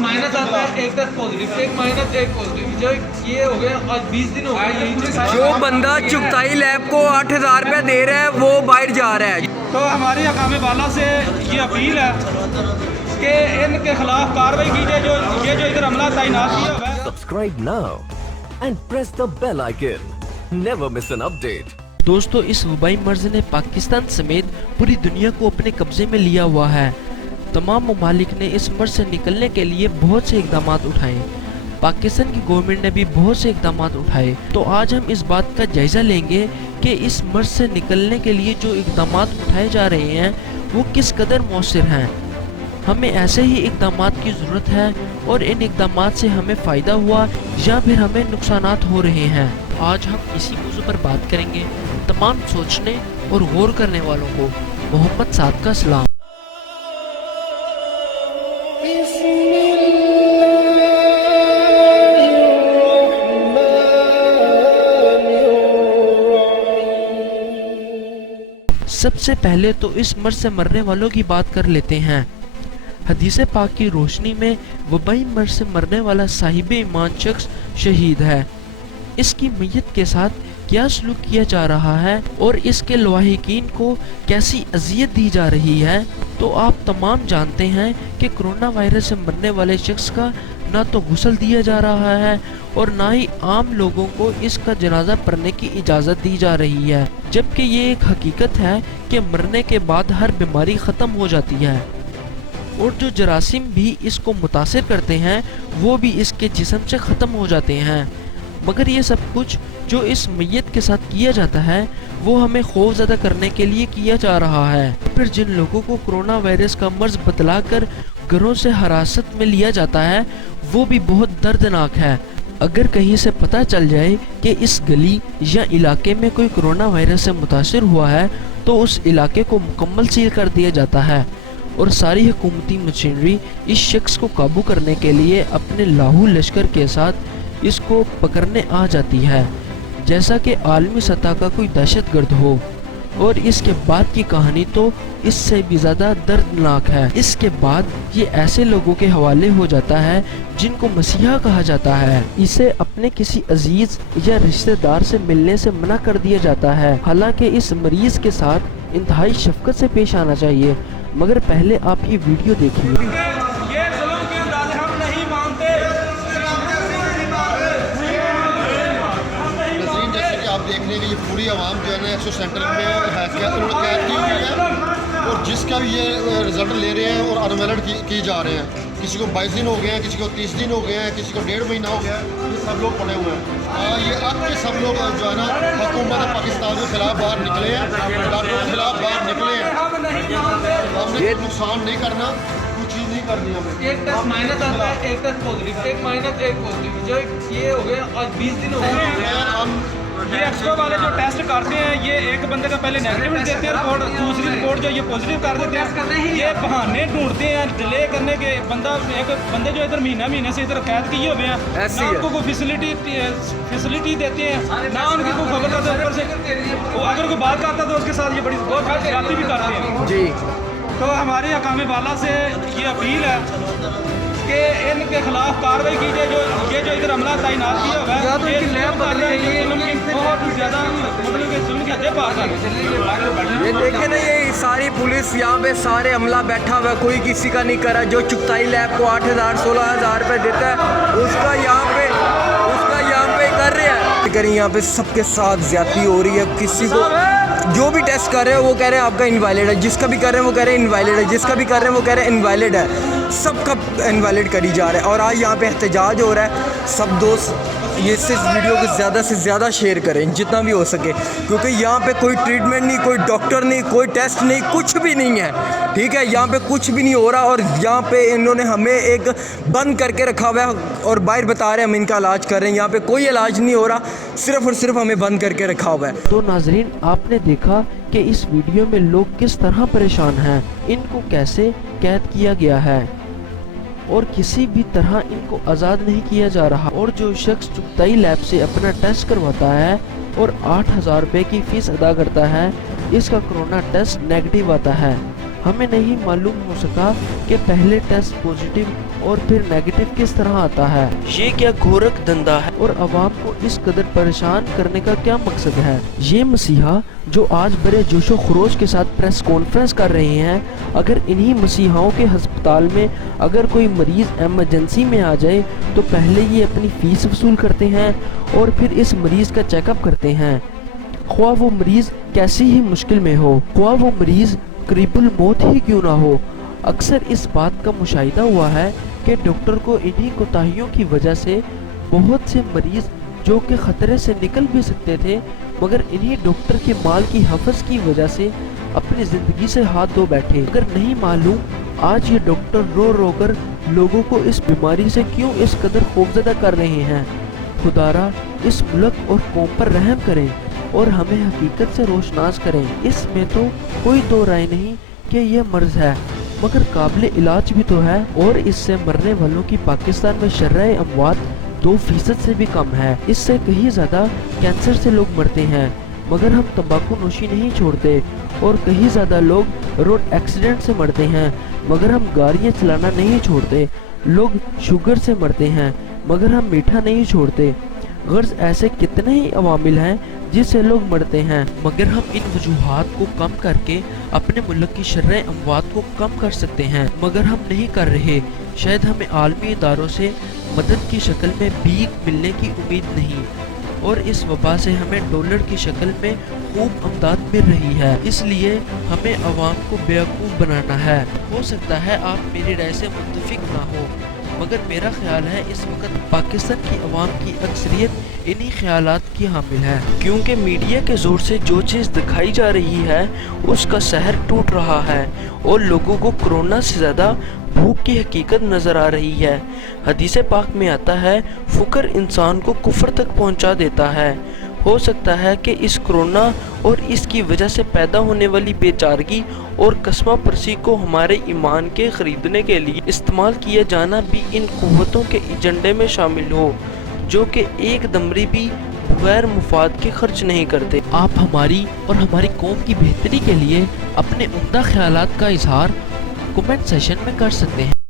Minus आता है, एक टेस्ट पॉजिटिव, एक माइनस एक पॉजिटिव, जो ये हो गया आज 20 दिन हो गए यही। जो बंदा चुगताई लैब को 8,000 रुपया दे रहा है वो बाहर जा रहा है। तो हमारी हकाम वाला से ये अपील है कि इनके खिलाफ कार्रवाई की जाए, जो इधर अमला तैनात किया हुआ है। Subscribe now and press the bell icon. Never miss an update. दोस्तों, इस वबाई मर्ज ने पाकिस्तान समेत पूरी दुनिया को अपने कब्जे में लिया हुआ है। तमाम ममालिक ने इस मर्ज से निकलने के लिए बहुत से इकदाम उठाए। पाकिस्तान की गवर्नमेंट ने भी बहुत से इकदाम उठाए। तो आज हम इस बात का जायजा लेंगे कि इस मर्ज से निकलने के लिए जो इकदाम उठाए जा रहे हैं वो किस कदर मौसर हैं। हमें ऐसे ही इकदाम की ज़रूरत है और इन इकदाम से हमें फ़ायदा हुआ या फिर हमें नुकसानात हो रहे हैं। आज हम इसी मौजू पर बात करेंगे। तमाम सोचने और गौर करने वालों को मोहम्मद साद का सलाम। सबसे पहले तो इस मर्ज से मरने वालों की बात कर लेते हैं। हदीस पाक की रोशनी में वबाई मर्ज से मरने वाला साहिब ईमान शख्स शहीद है। इसकी मैयत के साथ क्या सलूक किया जा रहा है और इसके लवाहिकीन को कैसी अजियत दी जा रही है, तो आप तमाम जानते हैं कि कोरोना वायरस से मरने वाले शख्स का ना तो गुस्ल दिया जा रहा है और ना ही आम लोगों को इसका जनाजा पढ़ने की इजाज़त दी जा रही है, जबकि ये एक हकीकत है कि मरने के बाद हर बीमारी ख़त्म हो जाती है और जो जरासीम भी इसको मुतासिर करते हैं वो भी इसके जिस्म से ख़त्म हो जाते हैं। मगर ये सब कुछ जो इस मैयत के साथ किया जाता है वो हमें खौफज़दा करने के लिए किया जा रहा है। फिर जिन लोगों को कोरोना वायरस का मर्ज बतलाकर घरों से हिरासत में लिया जाता है वो भी बहुत दर्दनाक है। अगर कहीं से पता चल जाए कि इस गली या इलाके में कोई कोरोना वायरस से मुतासिर हुआ है तो उस इलाके को मुकम्मल सील कर दिया जाता है और सारी हुकूमती मशीनरी इस शख्स को काबू करने के लिए अपने लाहू लश्कर के साथ इसको पकड़ने आ जाती है, जैसा कि आलमी सतह का कोई दहशतगर्द हो। और इसके बाद की कहानी तो इससे भी ज़्यादा दर्दनाक है। इसके बाद ये ऐसे लोगों के हवाले हो जाता है जिनको मसीहा कहा जाता है। इसे अपने किसी अजीज या रिश्तेदार से मिलने से मना कर दिया जाता है। हालांकि इस मरीज के साथ इंतहाई शफकत से पेश आना चाहिए, मगर पहले आप ये वीडियो देखिए। आप देख रहे हैं कि ये पूरी आवाम जो है ना एक्सो सेंटर में उन्होंने कैद की हुई है और जिसका भी ये रिजल्ट ले रहे हैं और अनवैलिड की जा रहे हैं। किसी को 22 दिन हो गए हैं, किसी को 30 दिन हो गए हैं, किसी को 1.5 महीना हो गया है। ये सब लोग पड़े हुए हैं। ये अब के सब लोग जो है ना हुकूमत पाकिस्तान के खिलाफ बाहर निकले हैं, डॉक्टरों के खिलाफ बाहर निकले हैं। हमने ये नुकसान नहीं करना, कुछ चीज़ नहीं करनी हमें। एक टेस्ट माइनस आता है, एक टेस्ट पॉजिटिव, एक माइनस एक पॉजिटिव, जो ये हो गया आज 20 दिन हो गए। ये एक्स्ट्रा वाले जो टेस्ट करते हैं ये एक बंदे का पहले नेगेटिव देते हैं रिपोर्ट, दूसरी रिपोर्ट जो ये पॉजिटिव कर देते हैं। ये बहाने ढूंढते हैं डिले करने के। एक बंदे जो इधर महीने से इधर कैद किए हुए हैं, ना उनको कोई फैसिलिटी देते हैं, ना उनकी कोई खबर करते हैं। ऊपर से वो अगर कोई बात करता है तो उसके साथ ये बड़ी बहुत ज्यादती भी करते हैं जी। तो हमारे हकाम वाला से ये अपील है कि इनके खिलाफ कार्रवाई की जाए, जो इधर अमला तैनात किया हुआ है। बहुत ज़्यादा मतलब कि जुल्म की हद पार कर। ये देखे ना, ये सारी पुलिस यहाँ पे सारे अमला बैठा हुआ है, कोई किसी का नहीं करा। जो चुगताई लैब को 8,000 16,000 रुपये देता है उसका यहाँ पे कर रहे हैं। करें यहाँ पे सबके साथ ज्यादती हो रही है। किसी को जो भी टेस्ट कर रहे हैं वो कह रहे हैं आपका इनवैलिड है, जिसका भी कर रहे हैं वो कह रहे हैं इनवैलिड है, जिसका भी कर रहे हैं वो कह रहे हैं इनवैलिड है। सबका इनवैलिड करी जा रहा है और आज यहाँ पे एहतजाज हो रहा है। सब दोस्त ये इस वीडियो को ज़्यादा से ज़्यादा शेयर करें जितना भी हो सके, क्योंकि यहाँ पे कोई ट्रीटमेंट नहीं, कोई डॉक्टर नहीं, कोई टेस्ट नहीं, कुछ भी नहीं है। ठीक है, यहाँ पे कुछ भी नहीं हो रहा और यहाँ पे इन्होंने हमें एक बंद करके रखा हुआ है और बाहर बता रहे हैं हम इनका इलाज कर रहे हैं। यहाँ पे कोई इलाज नहीं हो रहा, सिर्फ और सिर्फ हमें बंद करके रखा हुआ है। तो नाजरीन, आपने देखा कि इस वीडियो में लोग किस तरह परेशान हैं, इनको कैसे कैद किया गया है और किसी भी तरह इनको आज़ाद नहीं किया जा रहा। और जो शख्स चुगताई लैब से अपना टेस्ट करवाता है और 8,000 रुपये की फ़ीस अदा करता है, इसका कोरोना टेस्ट नेगेटिव आता है हमें नहीं मालूम हो सका कि पहले टेस्ट पॉजिटिव और फिर नेगेटिव किस तरह आता है। ये क्या घोरक धंधा है और अवाम को इस कदर परेशान करने का क्या मकसद है। ये मसीहा जो आज बड़े जोशो खरोश के साथ प्रेस कॉन्फ्रेंस कर रहे हैं, अगर इन्हीं मसीहाओं के अस्पताल में अगर कोई मरीज एमरजेंसी में आ जाए तो पहले ये अपनी फीस वसूल करते हैं और फिर इस मरीज का चेकअप करते हैं, ख्वाह वो मरीज कैसी ही मुश्किल में हो, ख्वाह वो मरीज करीबुल मौत ही क्यों ना हो। अक्सर इस बात का मुशाहिदा हुआ है कि डॉक्टर को इन्हीं कोताहियों की वजह से बहुत से मरीज जो कि खतरे से निकल भी सकते थे, मगर इन्हीं डॉक्टर के माल की हफज की वजह से अपनी ज़िंदगी से हाथ धो बैठे। अगर नहीं मालूम आज ये डॉक्टर रो रो कर लोगों को इस बीमारी से क्यों इस कदर खौफजदा कर रहे हैं। खुदारा इस मुल्क और कौम पर रहम करें और हमें हकीकत से रोशनास करें। इसमें तो कोई दो राय नहीं कि यह मर्ज है, मगर काबिल इलाज भी तो है और इससे मरने वालों की पाकिस्तान में शर्ह अमवात 2% से भी कम है। इससे कहीं ज़्यादा कैंसर से लोग मरते हैं, मगर हम तंबाकू नोशी नहीं छोड़ते, और कहीं ज़्यादा लोग रोड एक्सीडेंट से मरते हैं, मगर हम गाड़ियाँ चलाना नहीं छोड़ते। लोग शुगर से मरते हैं, मगर हम मीठा नहीं छोड़ते। गर्ज ऐसे कितने ही अवामिल हैं जिससे लोग मरते हैं, मगर हम इन वजूहात को कम करके अपने मुल्क की शर्ह अमवात को कम कर सकते हैं, मगर हम नहीं कर रहे। शायद हमें आलमी इदारों से मदद की शक्ल में भीख मिलने की उम्मीद नहीं, और इस वबा से हमें डॉलर की शक्ल में खूब अमदाद मिल रही है। इसलिए हमें अवाम को बेवकूफ़ बनाना है। हो सकता है आप मेरी राय से मुत्तफिक ना हो, मगर मेरा ख्याल है इस वक्त पाकिस्तान की अवाम की अक्सरियत इन्हीं ख्यालात की हामिल है, क्योंकि मीडिया के ज़ोर से जो चीज़ दिखाई जा रही है उसका सहर टूट रहा है और लोगों को कोरोना से ज़्यादा भूख की हकीकत नज़र आ रही है। हदीस पाक में आता है, फुकर इंसान को कुफ्र तक पहुंचा देता है। हो सकता है कि इस कोरोना और इसकी वजह से पैदा होने वाली बेचारगी और कस्मा परसी को हमारे ईमान के ख़रीदने के लिए इस्तेमाल किया जाना भी इन कुव्वतों के एजेंडे में शामिल हो, जो कि एक दमरी भी गैर मुफाद के खर्च नहीं करते। आप हमारी और हमारी कौम की बेहतरी के लिए अपने उम्दा ख्यालात का इजहार कमेंट सेशन में कर सकते हैं।